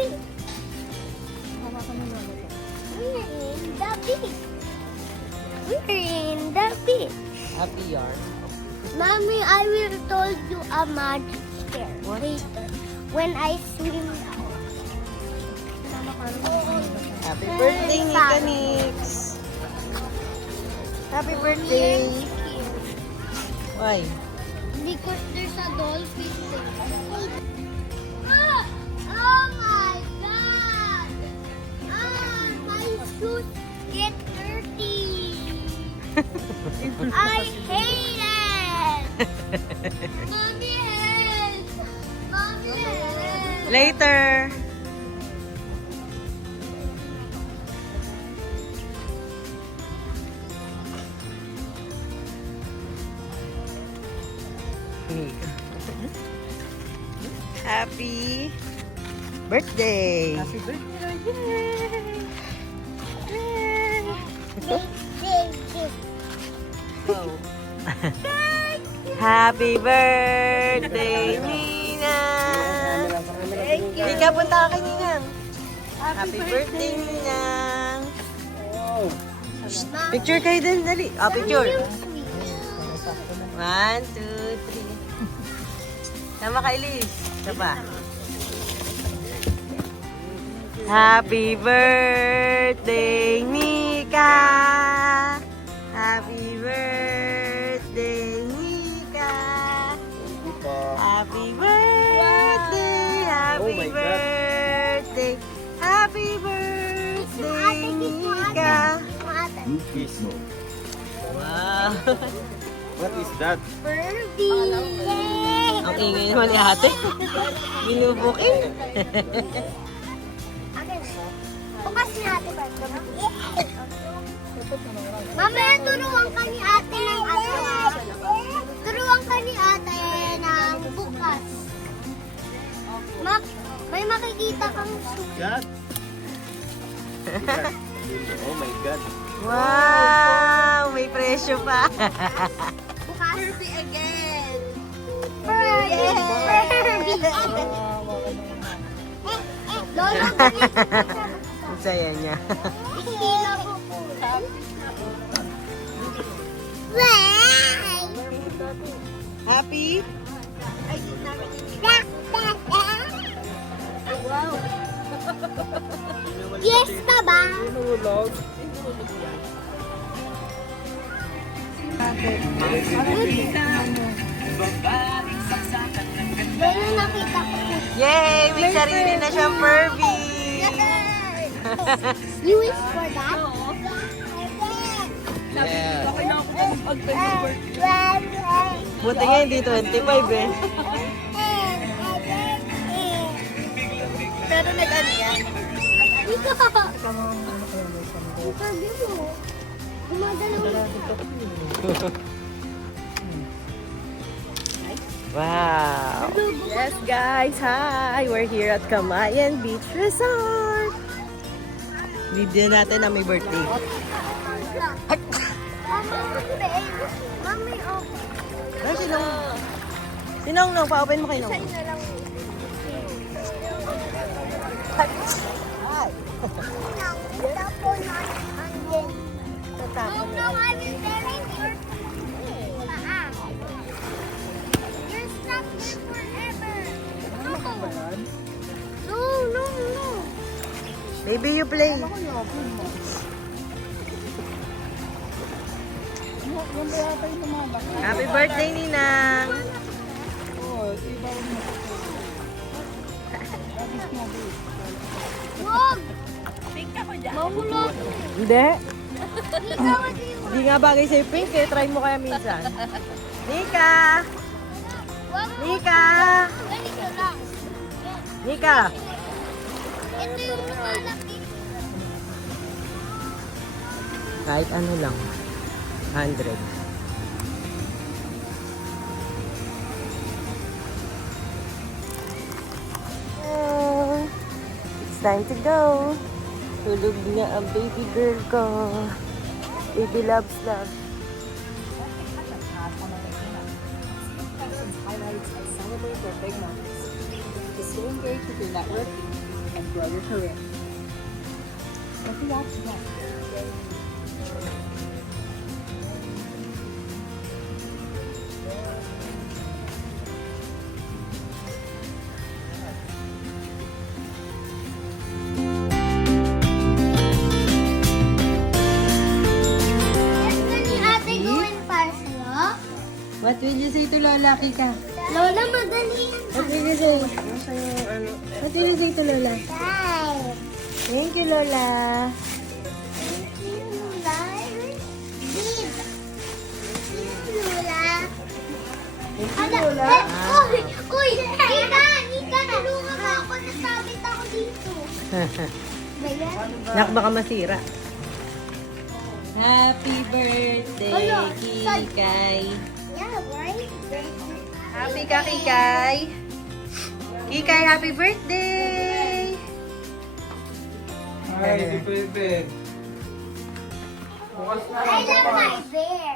beach. We're in the beach. We're in the beach. Happy yarn. Mommy, I will told you a magic scare What? later when I swim now. Happy birthday, Nika Nix. Happy birthday. Why? Because there's a dolphin there. Ah! Oh my god! Ah, my shoes get dirty. I hate it. Mommy help! Mommy help! Later. Happy birthday. Happy birthday. Yay. Wow. Happy birthday, Nina. Thank you. Nika, punta ka kay Ninang. Happy birthday, Ninang. Picture kayo din, dali. Picture. 1, 2, 3. Sama ka, Elise. Ito pa. Happy birthday, Nika. Happy birthday, Nika. Happy birthday, happy birthday, happy birthday, Nika. Wow. What is that? Furby! Ang ingay naman ni ate. Binubukin. Bukas ni ate ba? Mamaya turuan ka ni ate ng ano. Turuan ka ni ate ng bukas. May makikita kang God? Oh my God. Wow, may presyo pa. bukas. Furby again. Furby. Furby. Lolo, Ang saya niya. Hila ko po. Happy? Wow. Yes ka ba? Lolo, nakita ko. Yay! May sarili na siyang Furby! You wish for that? Yeah. Yeah. Buti nga hindi 25 eh. Pero nag-ano yan? Ito! Ang sabi mo. Gumagalaw. Wow! Yes guys, hi! We're here at Camayan Beach Resort! Video natin na may birthday. Mami, oh. Ay, sinong nang pa-open mo kayo nung? Sa'yo na lang. Tapon na ang game. Tatapon No, I'm telling your paa. You're stuck there forever. No. Baby, you play. Happy birthday, Ninang! Wag! Mahulog. Hindi. Ikaw, Hindi nga bagay sa'yo pink eh. Try mo kaya minsan. Nika! wag mo. Nika! Ganito lang. Nika! Ito yung malaki. Kahit ano lang. 100. Oh, it's time to go. Tulog na ang baby girl ko. Baby loves love. Highlights and celebrate their big moments. To stay engaged with your network Brother Terrell. Kasi that's that. Yes, kani ate going pasyo. What will you say to Lola, Kika? Lola, madali yan. What will you say? What will you say to Lola? Bye. Thank you, Lola. Thank you, Lola. Bib. Thank you, Lola. Thank you, Lola. Uy! Uy! Ika! Ika! Tulungan mo ako. Nasabit ako dito. Ba yan? Nak, baka masira. Happy birthday, Hala, Kikay. Yeah, right? Happy ka, Kikay. Kikay, happy birthday! Ay, hindi pwede. I love my bear.